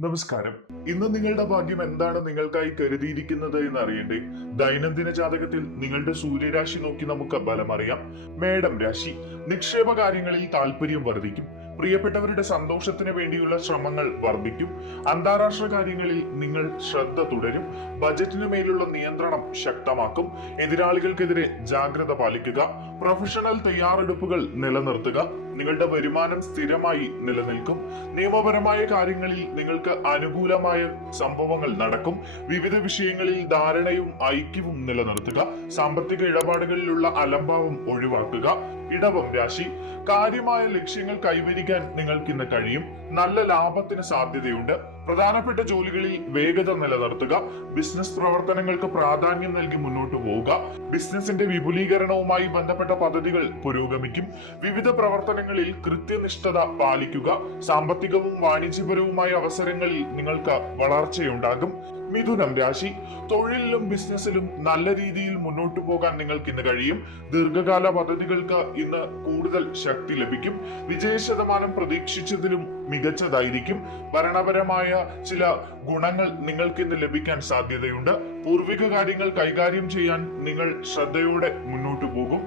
നമസ്കാരം. ഇന്ന് നിങ്ങളുടെ ഭാഗ്യം എന്താണ് നിങ്ങൾക്കായി കരുതിയിരിക്കുന്നത് എന്ന് അറിയണ്ടേ? ദൈനംദിന ജാതകത്തിൽ നിങ്ങളുടെ സൂര്യരാശി നോക്കി നമുക്ക് ഫലം അറിയാം. മേടം രാശി. നിക്ഷേപ കാര്യങ്ങളിൽ താല്പര്യം വർദ്ധിക്കും. പ്രിയപ്പെട്ടവരുടെ സന്തോഷത്തിന് വേണ്ടിയുള്ള ശ്രമങ്ങൾ വർദ്ധിക്കും. അന്താരാഷ്ട്ര കാര്യങ്ങളിൽ നിങ്ങൾ ശ്രദ്ധ തുടരും. ബജറ്റിന് മേലുള്ള നിയന്ത്രണം ശക്തമാക്കും. എതിരാളികൾക്കെതിരെ ജാഗ്രത പാലിക്കുക. പ്രൊഫഷണൽ തയ്യാറെടുപ്പുകൾ നിലനിർത്തുക. നിങ്ങളുടെ വരുമാനം സ്ഥിരമായി നിലനിൽക്കും. നിയമപരമായ കാര്യങ്ങളിൽ നിങ്ങൾക്ക് അനുകൂലമായ സംഭവങ്ങൾ നടക്കും. വിവിധ വിഷയങ്ങളിൽ ധാരണയും ഐക്യവും നിലനിർത്തുക. സാമ്പത്തിക ഇടപാടുകളിലുള്ള അലംഭാവം ഒഴിവാക്കുക. ഇടവം രാശി. കാര്യമായ ലക്ഷ്യങ്ങൾ കൈവരിക്കാൻ നിങ്ങൾക്ക് ഇന്ന് കഴിയും. നല്ല ലാഭത്തിന് സാധ്യതയുണ്ട്. പ്രധാനപ്പെട്ട ജോലികളിൽ വേഗത നിലനിർത്തുക. ബിസിനസ് പ്രവർത്തനങ്ങൾക്ക് പ്രാധാന്യം നൽകി മുന്നോട്ട് പോവുക. ബിസിനസിന്റെ വിപുലീകരണവുമായി ബന്ധപ്പെട്ട പദ്ധതികൾ പുരോഗമിക്കും. വിവിധ പ്രവർത്തനങ്ങളിൽ കൃത്യനിഷ്ഠത പാലിക്കുക. സാമ്പത്തികവും വാണിജ്യപരവുമായ അവസരങ്ങളിൽ നിങ്ങൾക്ക് വളർച്ചയുണ്ടാകും. മിഥുനം രാശി. തൊഴിലിലും ബിസിനസ്സിലും നല്ല രീതിയിൽ മുന്നോട്ട് പോകാൻ നിങ്ങൾക്ക് ഇന്ന് കഴിയും. ദീർഘകാല പദ്ധതികൾക്ക് ഇന്ന് കൂടുതൽ ശക്തി ലഭിക്കും. വിജയശതമാനം പ്രതീക്ഷിച്ചതിലും മികച്ചതായിരിക്കും. ഭരണപരമായ ചില ഗുണങ്ങൾ നിങ്ങൾക്ക് ഇന്ന് ലഭിക്കാൻ സാധ്യതയുണ്ട്. പൂർവിക കാര്യങ്ങൾ കൈകാര്യം ചെയ്യാൻ നിങ്ങൾ ശ്രദ്ധയോടെ മുന്നോട്ട് പോകും.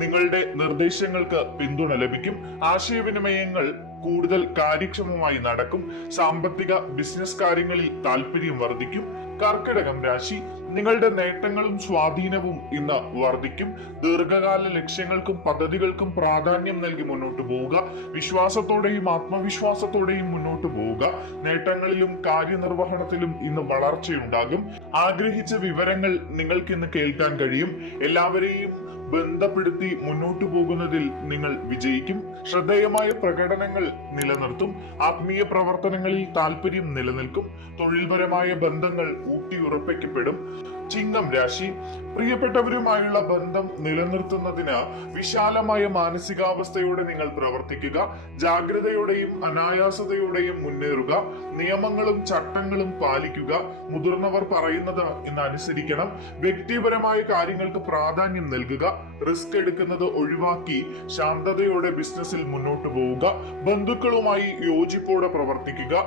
നിങ്ങളുടെ നിർദ്ദേശങ്ങൾക്ക് പിന്തുണ ലഭിക്കും. ആശയവിനിമയങ്ങൾ കൂടുതൽ കാര്യക്ഷമമായി നടക്കും. സാമ്പത്തിക ബിസിനസ് കാര്യങ്ങളിൽ താല്പര്യം വർദ്ധിക്കും. കർക്കിടകം രാശി. നിങ്ങളുടെ നേട്ടങ്ങളും സ്വാധീനവും ഇന്ന് വർദ്ധിക്കും. ദീർഘകാല ലക്ഷ്യങ്ങൾക്കും പദ്ധതികൾക്കും പ്രാധാന്യം നൽകി മുന്നോട്ട് പോവുക. വിശ്വാസത്തോടെയും ആത്മവിശ്വാസത്തോടെയും മുന്നോട്ട് പോവുക. നേട്ടങ്ങളിലും കാര്യനിർവഹണത്തിലും ഇന്ന് വളർച്ചയുണ്ടാകും. ആഗ്രഹിച്ച വിവരങ്ങൾ നിങ്ങൾക്ക് ഇന്ന് കേൾക്കാൻ കഴിയും. എല്ലാവരെയും ബന്ധപ്പെടുത്തി മുന്നോട്ടു പോകുന്നതിൽ നിങ്ങൾ വിജയിക്കും. ശ്രദ്ധേയമായ പ്രകടനങ്ങൾ നിലനിർത്തും. ആത്മീയ പ്രവർത്തനങ്ങളിൽ താല്പര്യം നിലനിൽക്കും. തൊഴിൽപരമായ ബന്ധങ്ങൾ ഊട്ടിയുറപ്പിക്കപ്പെടും. ചിങ്ങം രാശി. പ്രിയപ്പെട്ടവരുമായുള്ള ബന്ധം നിലനിർത്തുന്നതിന് വിശാലമായ മാനസികാവസ്ഥയോടെ നിങ്ങൾ പ്രവർത്തിക്കുക. ജാഗ്രതയോടെയും അനായാസതയോടെയും മുന്നേറുക. നിയമങ്ങളും ചട്ടങ്ങളും പാലിക്കുക. മുതിർന്നവർ പറയുന്നത് ഇന്ന് അനുസരിക്കണം. വ്യക്തിപരമായ കാര്യങ്ങൾക്ക് പ്രാധാന്യം നൽകുക. റിസ്ക് എടുക്കുന്നത് ഒഴിവാക്കി ശാന്തതയോടെ ബിസിനസ്സിൽ മുന്നോട്ട് പോവുക. ബന്ധുക്കളുമായി യോജിപ്പോടെ പ്രവർത്തിക്കുക.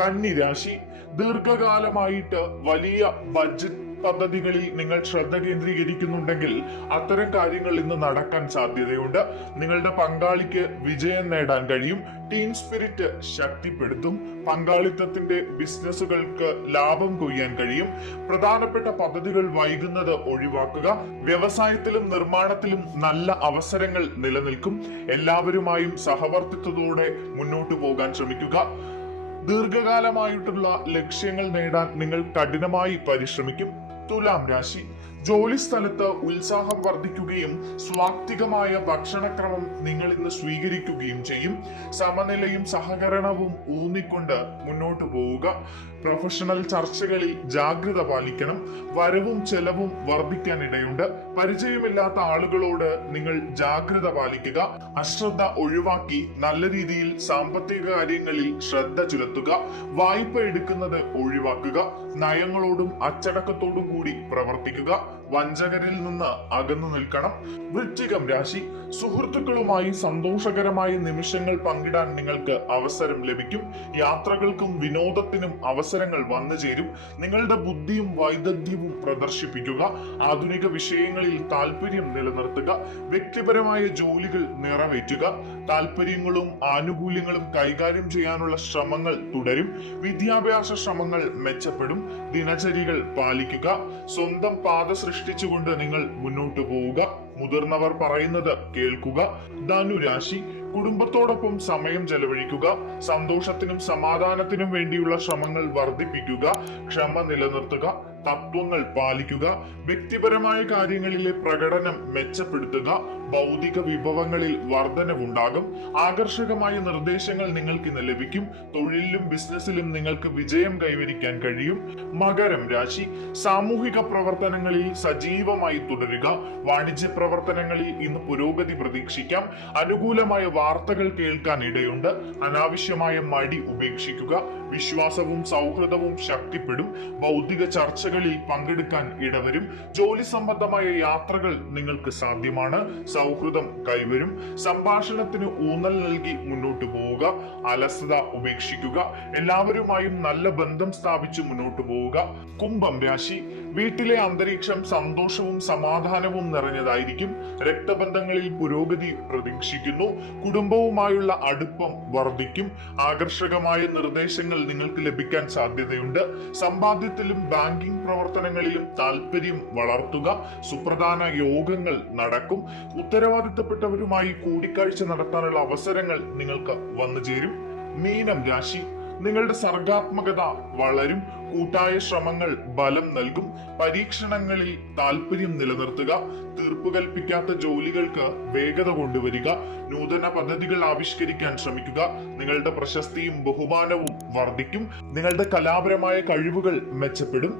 കന്നി രാശി. ദീർഘകാലമായിട്ട് വലിയ ബഡ്ജറ്റ് പദ്ധതികളിൽ നിങ്ങൾ ശ്രദ്ധ കേന്ദ്രീകരിക്കുന്നുണ്ടെങ്കിൽ അത്തരം കാര്യങ്ങൾ ഇന്ന് നടക്കാൻ സാധ്യതയുണ്ട്. നിങ്ങളുടെ പങ്കാളിക്ക് വിജയം നേടാൻ കഴിയും. ടീം സ്പിരിറ്റ് ശക്തിപ്പെടുത്തും. പങ്കാളിത്തത്തിന്റെ ബിസിനസ്സുകൾക്ക് ലാഭം കൊയ്യാൻ കഴിയും. പ്രധാനപ്പെട്ട പദ്ധതികൾ വൈകുന്നത് ഒഴിവാക്കുക. വ്യവസായത്തിലും നിർമ്മാണത്തിലും നല്ല അവസരങ്ങൾ നിലനിൽക്കും. എല്ലാവരുമായും സഹവർത്തിത്വത്തോടെ മുന്നോട്ടു പോകാൻ ശ്രമിക്കുക. ദീർഘകാലമായിട്ടുള്ള ലക്ഷ്യങ്ങൾ നേടാൻ നിങ്ങൾ കഠിനമായി പരിശ്രമിക്കും. തുലാം രാശി. ജോലി സ്ഥലത്ത് ഉത്സാഹം വർദ്ധിക്കുകയും സ്വാത്വികമായ ഭക്ഷണക്രമം നിങ്ങൾ ഇന്ന് സ്വീകരിക്കുകയും ചെയ്യും. സമനിലയും സഹകരണവും ഊന്നിക്കൊണ്ട് മുന്നോട്ട് പോവുക. പ്രൊഫഷണൽ ചർച്ചകളിൽ ജാഗ്രത പാലിക്കണം. വരവും ചെലവും വർദ്ധിക്കാനിടയുണ്ട്. പരിചയമില്ലാത്ത ആളുകളോട് നിങ്ങൾ ജാഗ്രത പാലിക്കുക. അശ്രദ്ധ ഒഴിവാക്കി നല്ല രീതിയിൽ സാമ്പത്തിക കാര്യങ്ങളിൽ ശ്രദ്ധ ചെലുത്തുക. വായ്പ എടുക്കുന്നത് ഒഴിവാക്കുക. നയങ്ങളോടും അച്ചടക്കത്തോടും കൂടി പ്രവർത്തിക്കുക. വഞ്ചകരിൽ നിന്ന് അകന്നു നിൽക്കണം. വൃശ്ചികം രാശി. സുഹൃത്തുക്കളുമായി സന്തോഷകരമായ നിമിഷങ്ങൾ പങ്കിടാൻ നിങ്ങൾക്ക് അവസരം ലഭിക്കും. യാത്രകൾക്കും വിനോദത്തിനും അവസരങ്ങൾ വന്നു ചേരും. നിങ്ങളുടെ ബുദ്ധിയും വൈദഗ്ധ്യവും പ്രദർശിപ്പിക്കുക. ആധുനിക വിഷയങ്ങളിൽ താല്പര്യം നിലനിർത്തുക. വ്യക്തിപരമായ ജോലികൾ നിറവേറ്റുക. താല്പര്യങ്ങളും ആനുകൂല്യങ്ങളും കൈകാര്യം ചെയ്യാനുള്ള ശ്രമങ്ങൾ തുടരും. വിദ്യാഭ്യാസ ശ്രമങ്ങൾ മെച്ചപ്പെടും. ദിനചര്യകൾ പാലിക്കുക. സ്വന്തം പാത സൃഷ്ടിച്ചുകൊണ്ട് നിങ്ങൾ മുന്നോട്ട് പോവുക. മുതിർന്നവർ പറയുന്നത് കേൾക്കുക. ധനുരാശി. കുടുംബത്തോടൊപ്പം സമയം ചെലവഴിക്കുക. സന്തോഷത്തിനും സമാധാനത്തിനും വേണ്ടിയുള്ള ശ്രമങ്ങൾ വർദ്ധിപ്പിക്കുക. ക്ഷമ നിലനിർത്തുക. തത്വങ്ങൾ പാലിക്കുക. വ്യക്തിപരമായ കാര്യങ്ങളിലെ പ്രകടനം മെച്ചപ്പെടുത്തുക. ഭൗതിക വിഭവങ്ങളിൽ വർധനവുണ്ടാകും. ആകർഷകമായ നിർദ്ദേശങ്ങൾ നിങ്ങൾക്ക് ഇന്ന് ലഭിക്കും. തൊഴിലിലും ബിസിനസ്സിലും നിങ്ങൾക്ക് വിജയം കൈവരിക്കാൻ കഴിയും. മകരം രാശി. സാമൂഹിക പ്രവർത്തനങ്ങളിൽ സജീവമായി തുടരുക. വാണിജ്യ പ്രവർത്തനങ്ങളിൽ ഇന്ന് പുരോഗതി പ്രതീക്ഷിക്കാം. അനുകൂലമായ വാർത്തകൾ കേൾക്കാൻ ഇടയുണ്ട്. അനാവശ്യമായ മടി ഉപേക്ഷിക്കുക. വിശ്വാസവും സൗഹൃദവും ശക്തിപ്പെടും. ഭൗതിക ചർച്ചകൾ ചർച്ചകളിൽ പങ്കെടുക്കാൻ ഇടവരും. ജോലി സംബന്ധമായ യാത്രകൾ നിങ്ങൾക്ക് സാധ്യമാണ്. സൗഹൃദം കൈവരും. സംഭാഷണത്തിന് ഊന്നൽ നൽകി മുന്നോട്ട് പോവുക. അലസത ഉപേക്ഷിക്കുക. എല്ലാവരുമായും നല്ല ബന്ധം സ്ഥാപിച്ച് മുന്നോട്ട് പോവുക. കുംഭം രാശി, വീട്ടിലെ അന്തരീക്ഷം സന്തോഷവും സമാധാനവും നിറഞ്ഞതായിരിക്കും. രക്തബന്ധങ്ങളിൽ പുരോഗതി പ്രതീക്ഷിക്കുന്നു. കുടുംബവുമായുള്ള അടുപ്പം വർദ്ധിക്കും. ആകർഷകമായ നിർദ്ദേശങ്ങൾ നിങ്ങൾക്ക് ലഭിക്കാൻ സാധ്യതയുണ്ട്. സമ്പാദ്യത്തിലും ബാങ്കിംഗ് പ്രവർത്തനങ്ങളിലും താല്പര്യം വളർത്തുക. സുപ്രധാന യോഗങ്ങൾ നടക്കും. ഉത്തരവാദിത്തപ്പെട്ടവരുമായി കൂടിക്കാഴ്ച നടത്താനുള്ള അവസരങ്ങൾ നിങ്ങൾക്ക് വന്നു ചേരും. മീനം രാശി, നിങ്ങളുടെ സർഗാത്മകത വളരും. കൂട്ടായ ശ്രമങ്ങൾ ബലം നൽകും. പരീക്ഷണങ്ങളിൽ താല്പര്യം നിലനിർത്തുക. തീർപ്പ് കൽപ്പിക്കാത്ത ജോലികൾക്ക് വേഗത കൊണ്ടുവരിക. നൂതന പദ്ധതികൾ ആവിഷ്കരിക്കാൻ ശ്രമിക്കുക. നിങ്ങളുടെ പ്രശസ്തിയും ബഹുമാനവും വർദ്ധിക്കും. നിങ്ങളുടെ കലാപരമായ കഴിവുകൾ മെച്ചപ്പെടും.